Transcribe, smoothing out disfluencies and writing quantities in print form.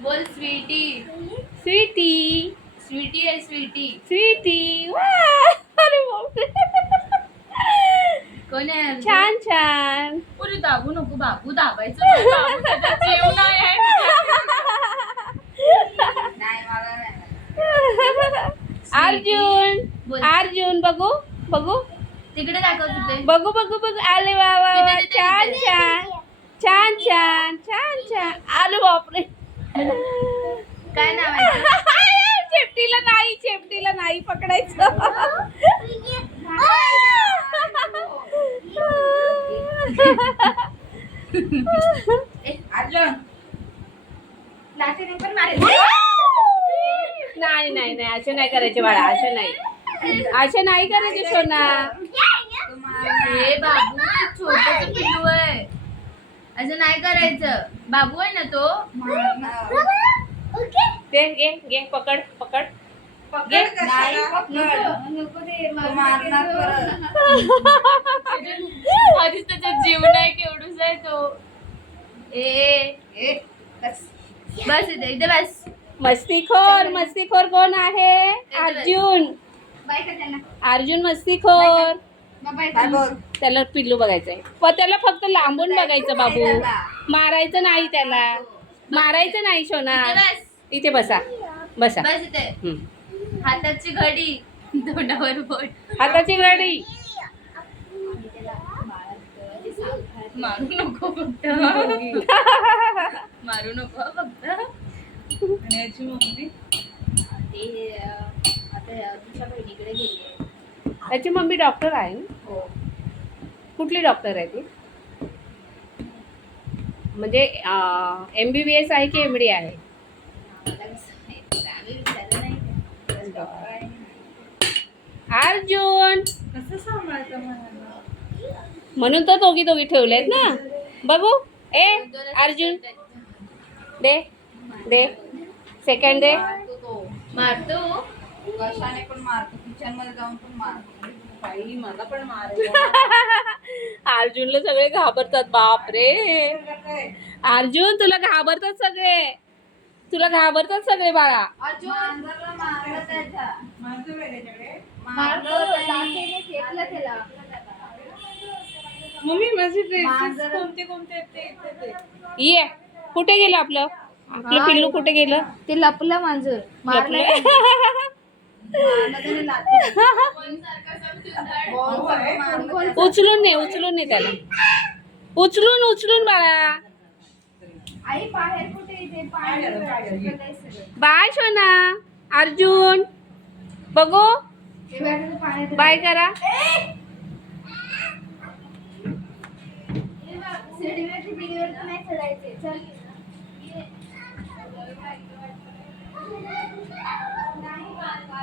बोल स्वीटी. स्वीटी स्वीटी आहे स्वीटी. स्वीटी अरे बापरे. कोण आहे अर्जुन? छान छान. पुरी दाबू नको बाबू, दाबायचं नाही. बाबू त्याचा जीव नाही आहे. नाही मला नाही. अर्जुन बोल. अर्जुन बघू बघू तिकडे दाखव तिथे. बघू बघू बघू आले वा वा वा. तिथे, तिथे, छान तिथे. छान छान छान छान छान. आले बापरे. काय नाव आहे? चेपटीला नाही पकडायचं. अर्जुन लाठीने पण मारेल. नाही नाही नाही असं नाही करायचे बाळा. असं नाही करायचे सोना. हे बाबू छोटस पिल्लू आहे, असं नाही करायचं. बाबू आहे ना तो. ते घे घे पकड पकड घे. आधीच त्याचा जीव नाही, केवढूच आहे तो. बस इथे इथे बस. मस्तीखोर कोण आहे? अर्जुन. अर्जुन मस्तीखोर. त्याला पिल्लू बघायचंय पण त्याला फक्त लांबून बघायचं बाबू. मारायचं नाही त्याला. मारायचं नाही सोना. इथे बसा बसा. बस इथे. हाताची घडी, तोंडावर बोट. हाताची गाडी. मारू नको फक्त. मारू नको फक्त. आणि याची मम्मी ते आता तुझ्या बहिणीकडे गेली आहे. त्याची मम्मी डॉक्टर आहे ना? हो. कुठली डॉक्टर आहे ती? म्हणजे MBBS आहे की MD आहे? अर्जुन कसं सांभाळतं मला? म्हणून तर दोघी ठेवलेत ना. बघू ए अर्जुन दे दे सेकंड दे. मारतो कशाने पण मारतो, किचन मध्ये जाऊन पण मारतो. बाई मला पण मार. अर्जुनला सगळे घाबरतात. बाप रे अर्जुन तुला घाबरतात सगळे. तुला घाबरतात सगळे बाळा. मांजरला मारलं त्याच्या. मारतो त्याच्याकडे. मारलं लाठीने फेकलं त्याला. मम्मी माझे ड्रेसेस मांजर. कोणते आहेत ते? ये कुठे गेलं आपलं पिल्लू कुठे गेलं? ते लपलं मांजर. मारलं त्याने लाठीने. उचलून ने त्याला. उचलून बाळा. आई बाहेर कुठे इथे पाणी. बाय सोना. अर्जुन बघू बाय करा. सीडीवरती नाही चढायचे. चल